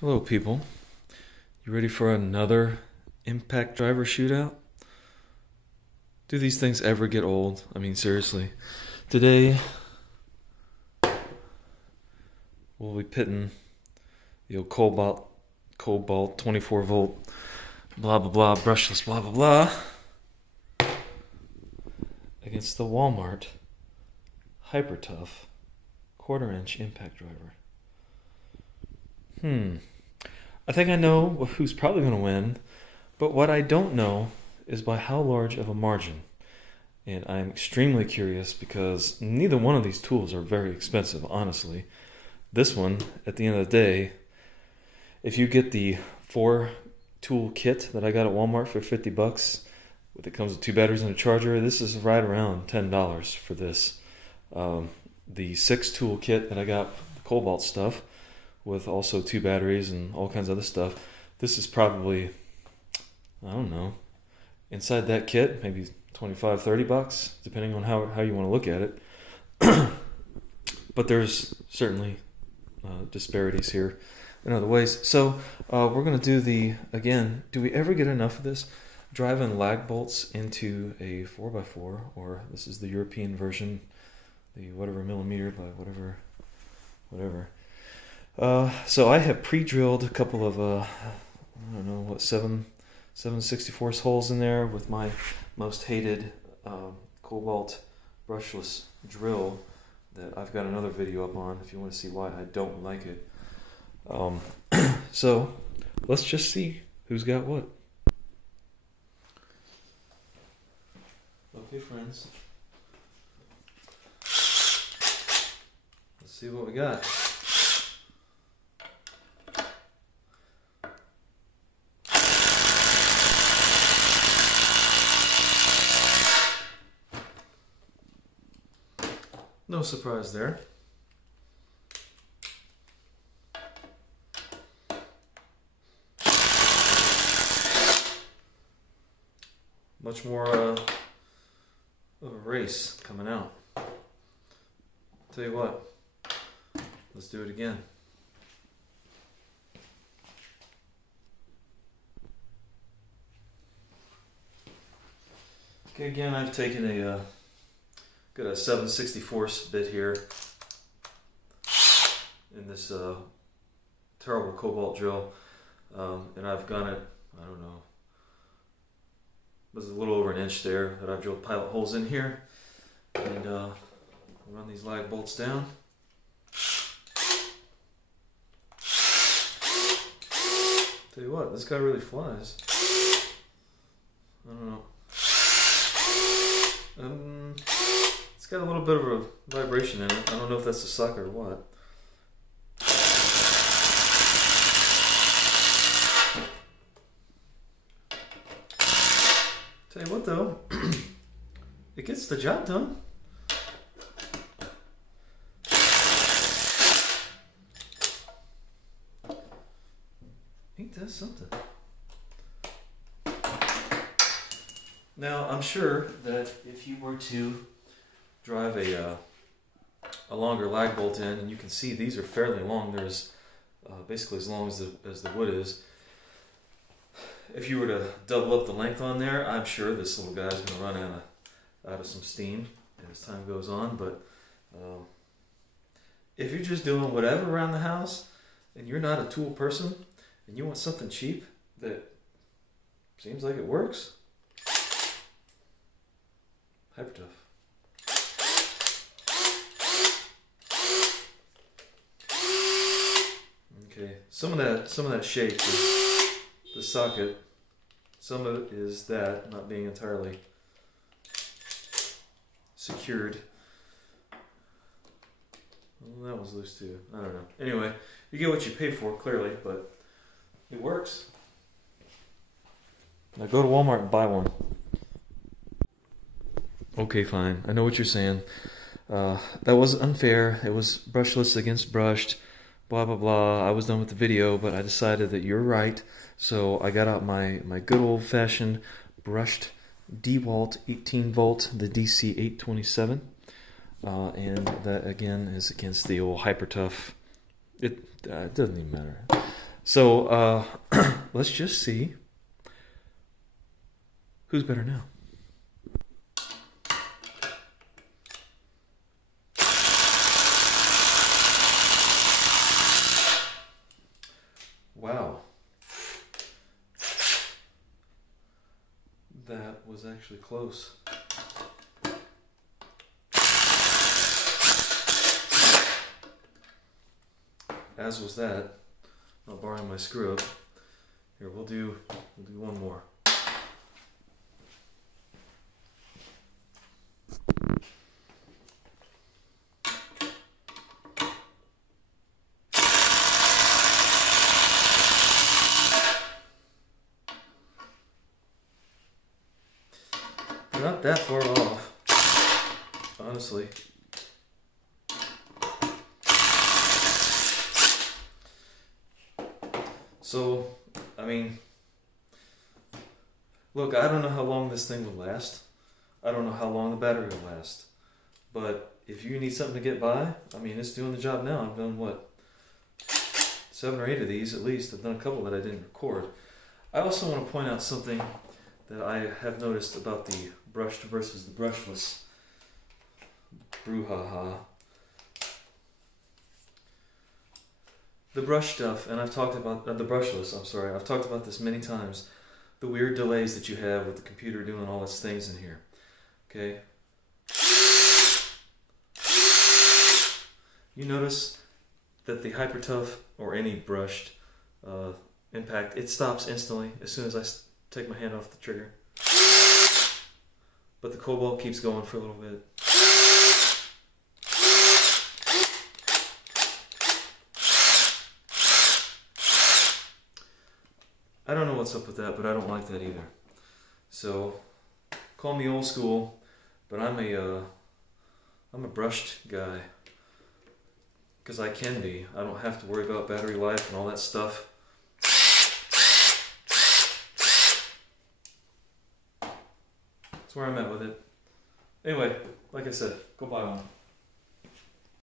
Hello people, you ready for another impact driver shootout? Do these things ever get old? I mean, seriously. Today we'll be pitting the old Cobalt 24 volt blah blah blah brushless blah blah blah against the Walmart Hyper Tough 1/4 inch impact driver. I think I know who's probably going to win, but what I don't know is by how large of a margin. And I'm extremely curious because neither one of these tools are very expensive, honestly. This one, at the end of the day, if you get the 4-tool kit that I got at Walmart for $50, it comes with 2 batteries and a charger, this is right around $10 for this. The 6-tool kit that I got, the Cobalt stuff, with also 2 batteries and all kinds of other stuff, this is probably, I don't know, inside that kit, maybe $25-$30, depending on how you want to look at it. But there's certainly disparities here in other ways. So we're going to do again, do we ever get enough of this? Driving lag bolts into a 4x4, or this is the European version, the whatever millimeter by whatever. So I have pre-drilled a couple of, I don't know, what, 7/64 holes in there with my most hated Cobalt brushless drill that I've got another video up on if you want to see why I don't like it. So let's just see who's got what. Okay, friends. Let's see what we got. No surprise there. Much more of a race coming out. Tell you what, let's do it again. Okay, again, I've taken got a 7/64 bit here in this terrible Cobalt drill, and I've gone it, I don't know, there's a little over 1 inch there that I've drilled pilot holes in here, and run these lag bolts down. Tell you what, this guy really flies. I don't know. It's got a little bit of a vibration in it. I don't know if that's the socket or what. Tell you what though, it gets the job done. Ain't that something? Now, I'm sure that if you were to drive a longer lag bolt in, and you can see these are fairly long, there's basically as long as the wood is. If you were to double up the length on there, I'm sure this little guy's going to run out of some steam as time goes on. But if you're just doing whatever around the house, and you're not a tool person, and you want something cheap that seems like it works, Hyper Tough. Okay, some of that shape is the socket. Some of it is that not being entirely secured. Well, that was loose too. I don't know. Anyway, you get what you pay for, clearly, but it works. Now go to Walmart and buy one. Okay, fine. I know what you're saying. That was unfair. It was brushless against brushed. Blah, blah, blah. I was done with the video, but I decided that you're right. So I got out my good old-fashioned brushed DeWalt 18 volt, the DC827. And that, again, is against the old Hyper Tough. It doesn't even matter. So let's just see who's better now. Wow. That was actually close. As was that. Not borrowing my screw up. Here, we'll do one more. Not that far off, honestly. So, I mean, look, I don't know how long this thing will last. I don't know how long the battery will last. But if you need something to get by, I mean, it's doing the job now. I've done, what, 7 or 8 of these at least. I've done a couple that I didn't record. I also want to point out something that I have noticed about the brushed versus the brushless brouhaha. The brush stuff, and I've talked about the brushless, I'm sorry, I've talked about this many times. The weird delays that you have with the computer doing all its things in here. Okay? You notice that the Hypertough, or any brushed impact, it stops instantly as soon as I take my hand off the trigger. But the Cobalt keeps going for a little bit. I don't know what's up with that, but I don't like that either. So, call me old school, but I'm a brushed guy. Because I can be. I don't have to worry about battery life and all that stuff. That's where I'm at with it. Anyway, like I said, go buy one.